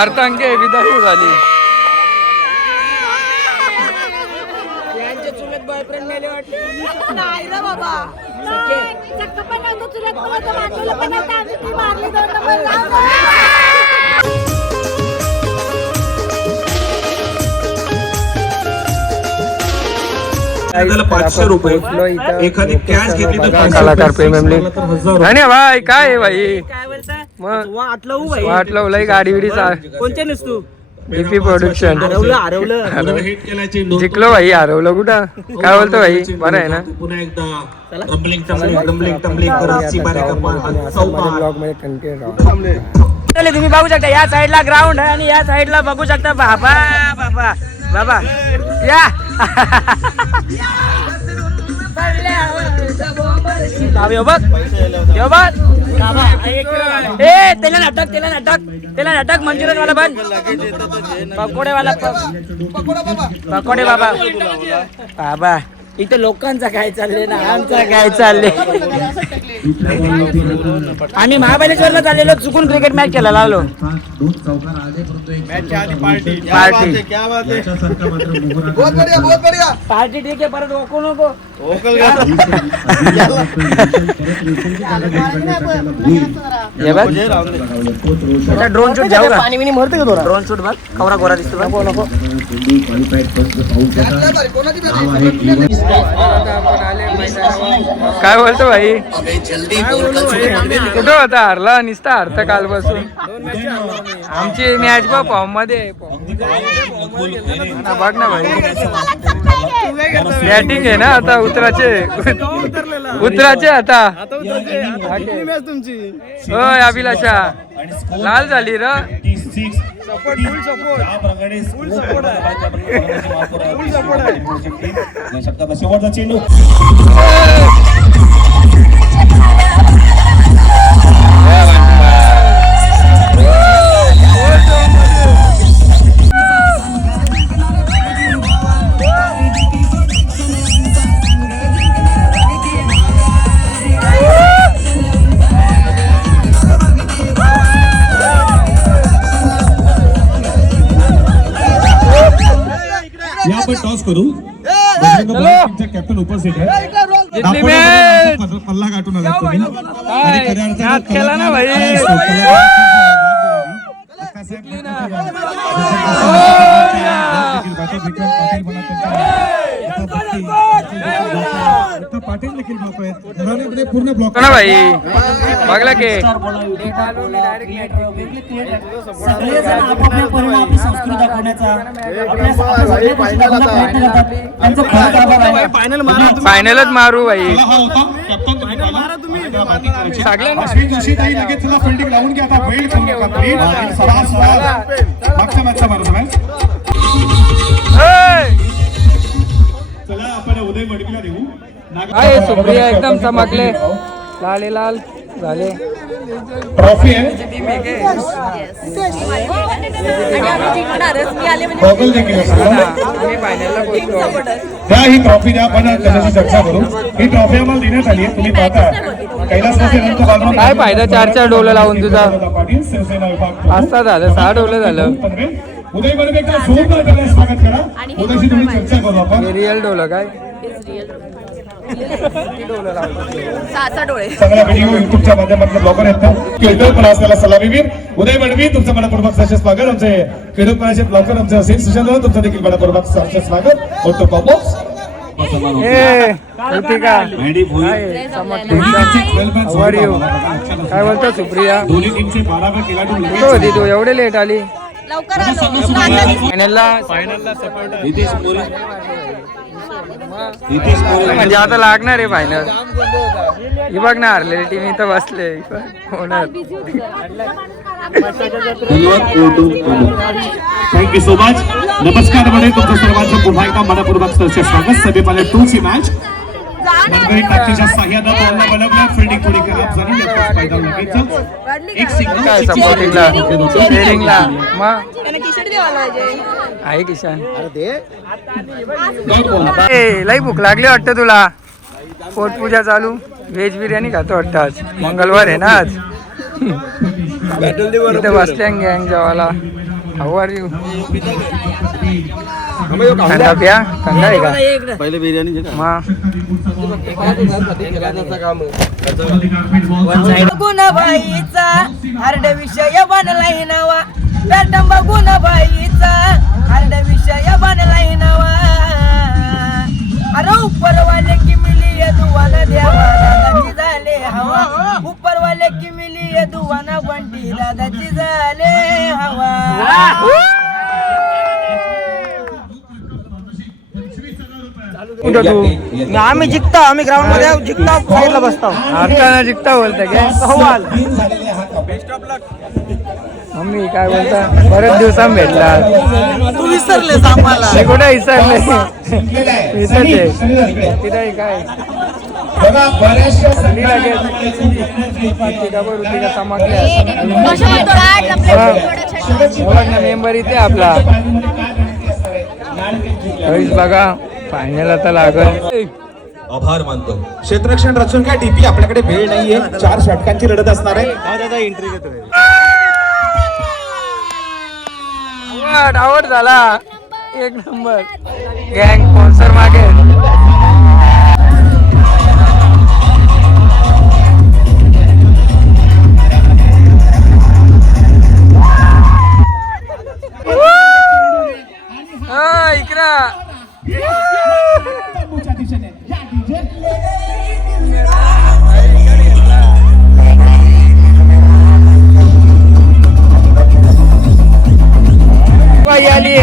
अर्धांगे विदाई झाली. बॉयफ्रेंड मेले वाटले. नाही रे बाबा. चक्क पण नव्हतं चुलत भावाचं वाटलं पण नव्हतं. आम्ही ती मारली 2 नंबर. एखादी कॅश घेतली तर कलाकार प्रेमले नाही भाई. काय आहे भाई? काय बोलताय? मग वाटलं भाई. वाटलं लय गाडी बिडी कोणते नसतो? BP production. हरवलं. जिंकलो भाई. हरवलं कुठं? काय बोलतो भाई? बरं आहे ना? पुन्हा एकदा टम्बलिंग तुम्ही बघू शकता या साईडला ग्राउंड आहे आणि या साईडला बघू शकता बाबा बाबा बाबा या त्याला नाटक मंचुरियन वाला बन. पकोडे वाला पकोडे बाबा बाबा. इथे लोकांचा काय चाललंय ना आमचा काय चाललंय. आम्ही महाबळेश्वरला चाललेलो चुकून क्रिकेट मॅच खेळायला लावलो. पार्टी ठीक आहे परत ओकू नको. ड्रोन शूट जाऊ का? पाणी बिनी मरते का थोडा? ड्रोन शूट बघ कवरा गोरा दिसतो. नको काय बोलतो भाई? कुठं होता? हरला निसता हरता काल बसून. आमची मॅच बघ फॉर्म मध्ये बघ ना भाई. बॅटिंग आहे ना आता. उतराचे आता. होय अभिलाषा लाल झाली र. शेवटचा चेंडू. आपण टॉस करू. कॅप्टन उपस्थित आहे. पल्ला गाठून केला ना भाई. पाटील देखील पूर्ण ब्लॉक ना भाई. बघला की फायनलच मारू भाई. लगेच फिल्डिंग लावून घ्या. आता वेळ मागच्या मॅचचा मारू. चला आपण उदय मडकीला देऊ. सुप्रिया एकदम चमकले. लाल लाल झाले. ट्रॉफी आहे. द्या ही ट्रॉफी द्या. आपण त्याच्याशी चर्चा करू. ही ट्रॉफी आम्हाला देण्यात आली आहे. तुम्ही पाहता कैलास काय फायदा? 4 डोलं लावून तुझा 5 झालं. 6 डोलं झालं. उदय मडकेचा जोरदार त्याला स्वागत करा. उदयशी तुम्ही चर्चा करू आपण. रिअल डोलं काय? सगळ्या व्हिडिओ युट्यूबच्या माध्यमातून ब्लॉगर आहेत. खेळतोय असलेला सलामीवीर उदय मडवी तुमचं मनपूर्वक सहर्ष स्वागत. आमचे खेळतोय ब्लॉगर आमचे असेल सुशांत तुमचं देखील मनपूर्वक सहर्ष स्वागत. होतो पॉपॉप्स काय बोलतो सुप्रिया? दोन्ही टीमचे 12 खेळाडू होती तू एवढे लेट आली. म्हणजे आता लागणार आहे फायनल. ही बघ ना हरलेली टीम इथं बसले होणार. Thank you so much. नमस्कार मध्ये तुमचं सर्वांचं पुन्हा एकदा मनपूर्वक स्वागत. सभेपाले 2 ची मॅच मनकरी टाकीच्या सहाय्यानं बॉलला बनवलं. फिल्डिंग थोडी खराब झाली. एक सिंगल काय सपोर्टिंगला शेअरिंगला मग आहे किशान. लई भूक लागली वाटतं तुला. पोटपूजा चालू. व्हेज बिर्याणी खातो वाटतं आज. मंगळवार आहे ना आज. इथं बसल्या गँग जेवायला. How are you? थंडा प्या, थंडा आहे का? पहिले बिर्याणी गुणाबाईचा हार्ड विषय बनलाय नवा, पॅटंबा गुणाबाईचा हार्ड विषय बनलाय नवा. अरे उपरवाले की मिली दुवाना देवा दादाची झाले हवा, उपरवाले की मिली दुवाना बंटी दादाची झाले हवा. कुठं तू? आम्ही जिंकता, आम्ही ग्राउंड मध्ये जिंकता, साईडला बसतो. हारताना जिंकता बोलता काय? सवाल मम्मी काय बोलता? बरेच दिवसांनी भेटला. तू विसरलेस आम्हाला. मी कुठे विसरले? इथंच आहे. तिथे काय मेंबर इथे आपला बघा. फायनल आता लागल. आभार मानतो. क्षेत्ररक्षण रचून काय टीपी आपल्याकडे वेळ नाहीये. 4 षटकांची लढत असणार आहे. आवड झाला. 1 नंबर. गँग स्पॉन्सर मागे. इकरा आली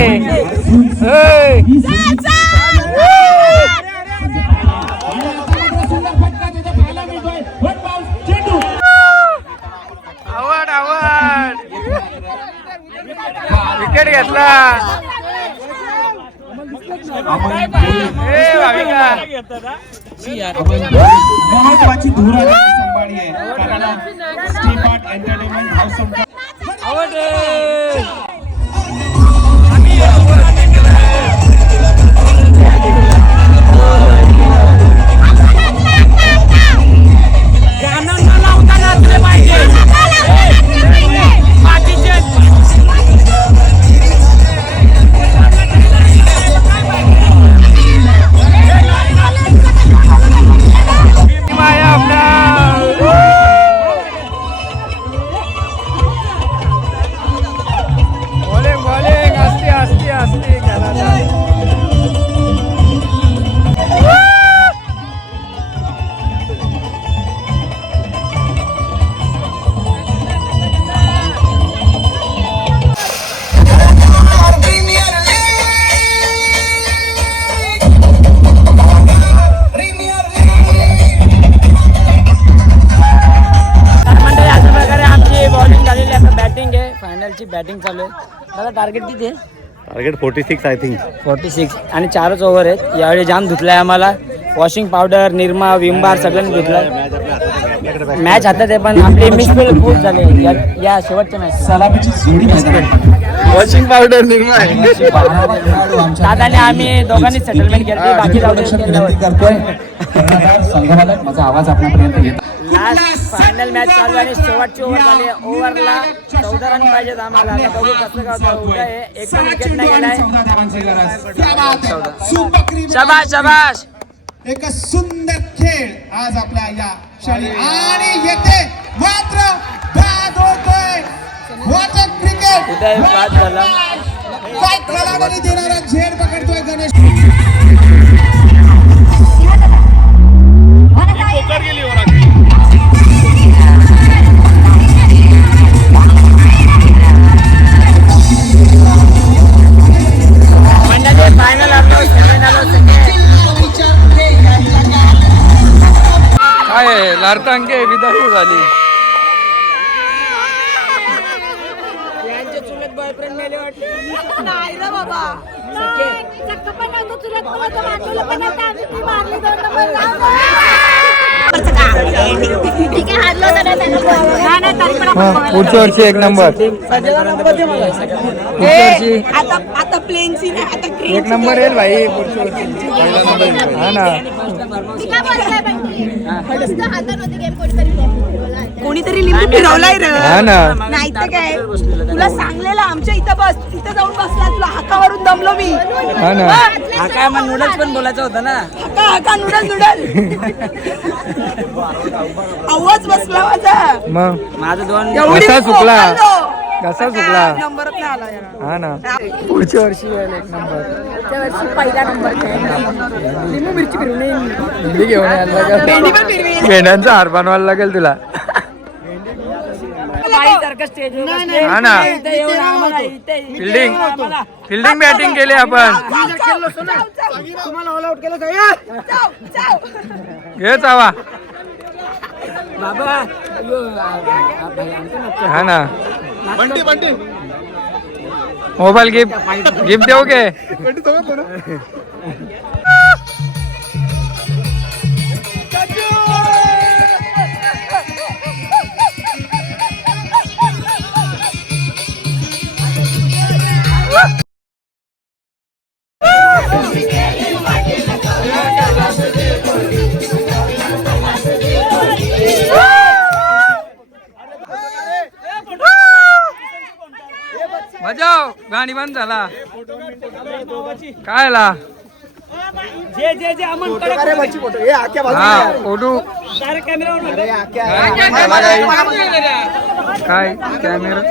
आवड आवड विकेट घेतला. महत्वाची धुरा सांभाळी आहे. स्टीपार्ट एंटरटेनमेंट हाऊस फायनलची बॅटिंग चालू आहे. दादा टार्गेट किती आहे? Target 46 I think. 46 आणि 4च ओव्हर आहेत. यावेळी जाम धुतलाय आम्हाला. Washing powder, Nirma, Vim bar सगळ्यांनी धुतलाय. मॅच हातात आहे पण आपली मिसफिल खूप झाले या शेवटच्या मॅच. सलामीची जोडी वॉशिंग पावडर निर्मा दादाने आम्ही दोघांनी सेटलमेंट केली. बाकी संघमालक माझा आवाज आपल्यापर्यंत येत. लास्ट फायनल मॅच चालू आणि शेवटची ओव्हर झाली. ओव्हरला 14 रन पाहिजेत आम्हाला. आता बघू कसं काय आहे. एकदम विकेट नाही गेलाय. शाबाश शाबाश. एक सुंदर खेळ आज आपल्या या क्षणी आणि येथे मात्र बाद होतोय. What a cricket. इथे बाद झाला. काय कलाडणी देणारा झेड पकडतोय गणेश. फायनल आलो, सेकंड आलो, काय लार्तांके विदाई झाली. यांचे चुलत बॉयफ्रेंड मेले वाटते. नाही रे बाबा. चक्क पण नव्हतं चुलत, मला तर वाटलं पण नव्हतं. आम्ही ती मारली 2 नंबर. ठीक आहे हारलो तर नाही तरी पण मग पुढच्या वर्षी एक नंबर. आता प्लेनची नाही आता एक नंबर येईल भाई पुढच्या वर्षी. हा ना. कोणीतरी लिंबू फिरवलाय रे. हा ना. नाही तर काय तुला सांगलेलं आमच्या इथं बस तिथं जाऊन बसला तुला हाकावरून दमलो मी. हा ना. हा काय मग नूडल्स पण बोलायचं होतं ना. हाका हाका नूडल आवाज बसला माझा. मग माझं 2 कसा चुकला कसा चुकला. नंबरच नाही आला यार. हा ना. पुढच्या वर्षी येईल एक नंबर. पुढच्या वर्षी पहिला नंबर लिंबू मिरची फिरवून येईन. भेंडी घेऊन यायला लागेल. भेंडी पण फिरवेन. भेंड्यांचा हार बनवायला लागेल तुला. बाईसारखं स्टेजवर बसले. हा ना. इथे येऊन आम्हाला इथे फिल्डिंग बॅटिंग केली आपण. तुम्हाला ऑल आउट केलं का? घे चावा. बाबा हा ना. मोबाईल गिफ्ट देऊ गे. मजा गाणी बंद झाला काय ला. जे जे जे अमन हा फोटो काय कॅमेरा.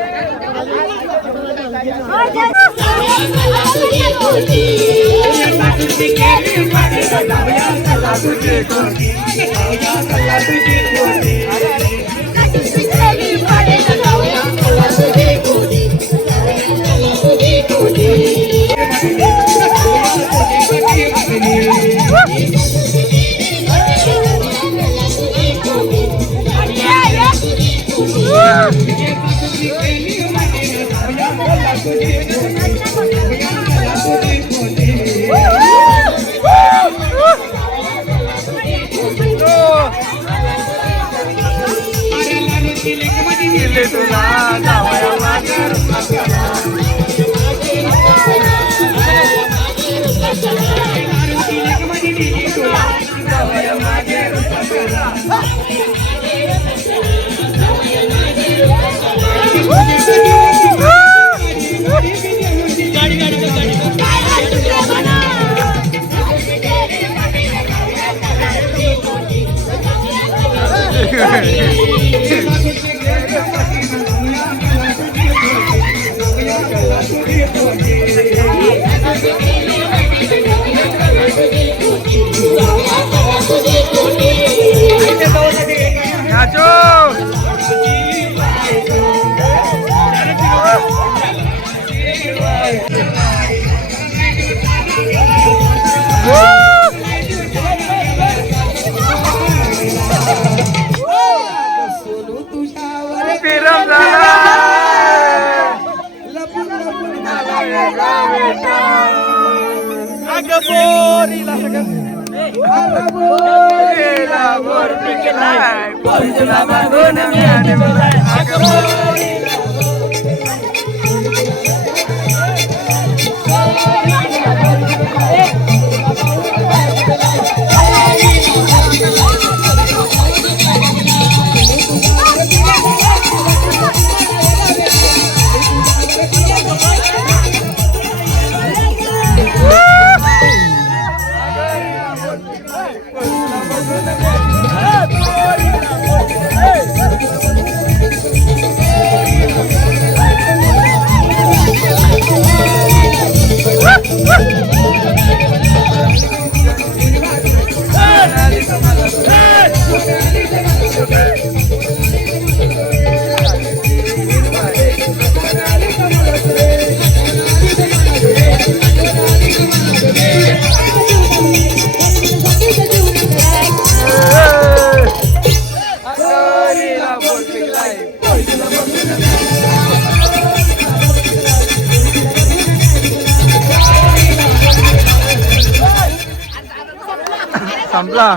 संपला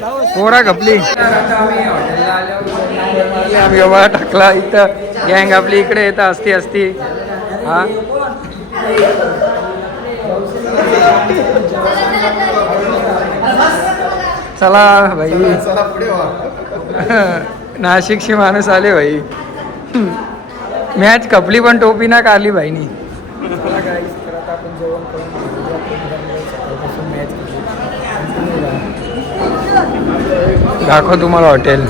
पोरा घपली आम्ही बाबा टाकला इथं गँग आपली इकडे येतं असती हा चला भाई नाशिकशी माणूस आले भाई मॅच कपली पण टोपी ना काढली भाईनी दाखव तुम्हाला हॉटेल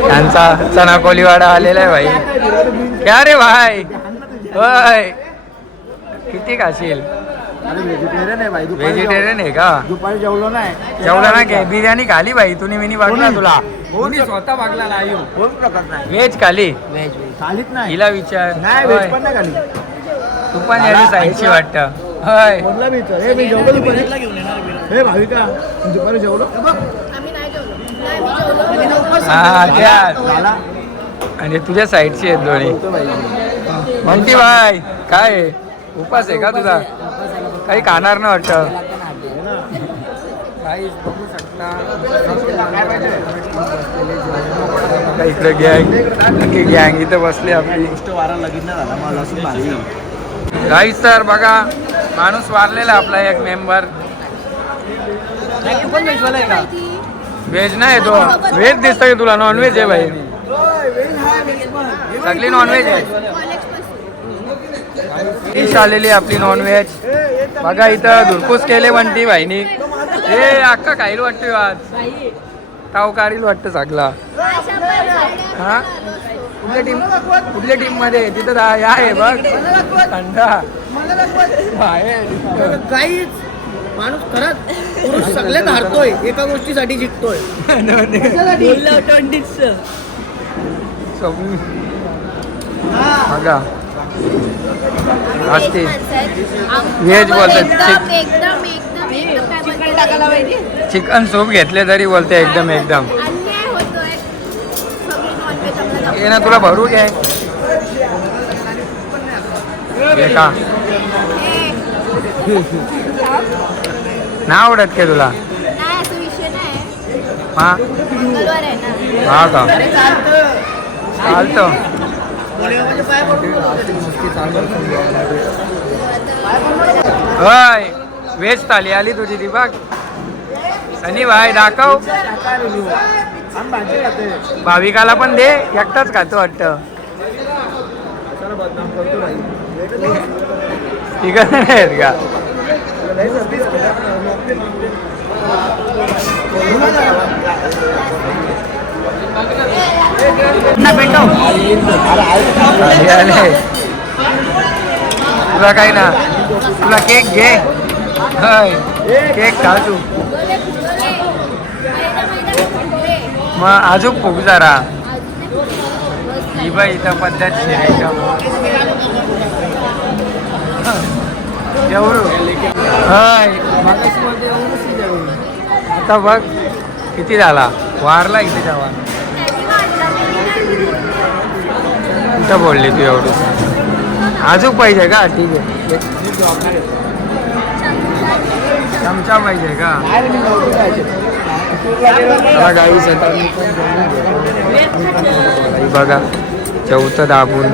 त्यांचा चना कोलीवाडा आलेला आहे भाई क्या रे भाई होय किती खाशील व्हेजिटेरियन आहे का दुपारी जेवलो नाही जेवला ना काय बिर्याणी खाली भाई तुम्ही मिनी बघला तुला स्वतः बघला नाही व्हेज खाली खालीच नाही हिला विचार नाही होय. व्हेज पण नाही खाली तू पण याची साईडची वाटतं होय बोलला मी तर हे मी जेवलो दुपारी हे भाविका दुपारी जेवलो आम्ही नाही जेवलो नाही मी जेवलो हा त्या झाला आणि तुझ्या साईडची आहेत दोन्ही म्हणती भाई काय आहे? उपास आहे का तुझा काही खाणार नाही वाटतं इकडे गँग इथं बसली आपली वारा लगीन नाही झाला मला असं भारी गाईस तर बघा माणूस वारलेला आपला एक मेंबर पण वेजवाला आहे का व्हेज नाही तो व्हेज दिसतोय तुला नॉनव्हेज आहे भाई सगळी नॉनव्हेज आहे डिश आलेली आपली नॉनव्हेज बघा इथं धुरकूस केले म्हणती भाईनी हे अक्का खाईल वाटतोय आज ताव काढील वाटतं सगळा हा कुठल्या टीम मध्ये तिथं या आहे बघ थंडा बाहेर काहीच माणूस खरंच पुरुष सगळ्यात हारतोय एका गोष्टीसाठी जिंकतोय बघा असते व्हेज बोलतात एकदम काय बोलतात चिकन सूप घेतले तरी बोलते एकदम एकदम अन्याय होतोय सगळी नॉनव्हेज आम्हाला ये ना तुला भरू घ्याय हे का ना आवडत का तुला नाही असं विषय नाही हा मंगळवार आहे ना हा का चालतं होय व्हेज थाली आली तुझी ती बघ सनी भाई दाखव भाविकाला पण दे एकटाच खातो वाटतं ठीक आहे का तुला काही ना तुला केक घे केक खा तू मग अजून फुग जरा ही बाई इथं पद्धत आता बघ किती झाला वारला इथे जेव्हा कुठं बोलली तू एवढं अजून पाहिजे का ठीक आहे चमचा पाहिजे का गाईस आता बघा चौथं दाबून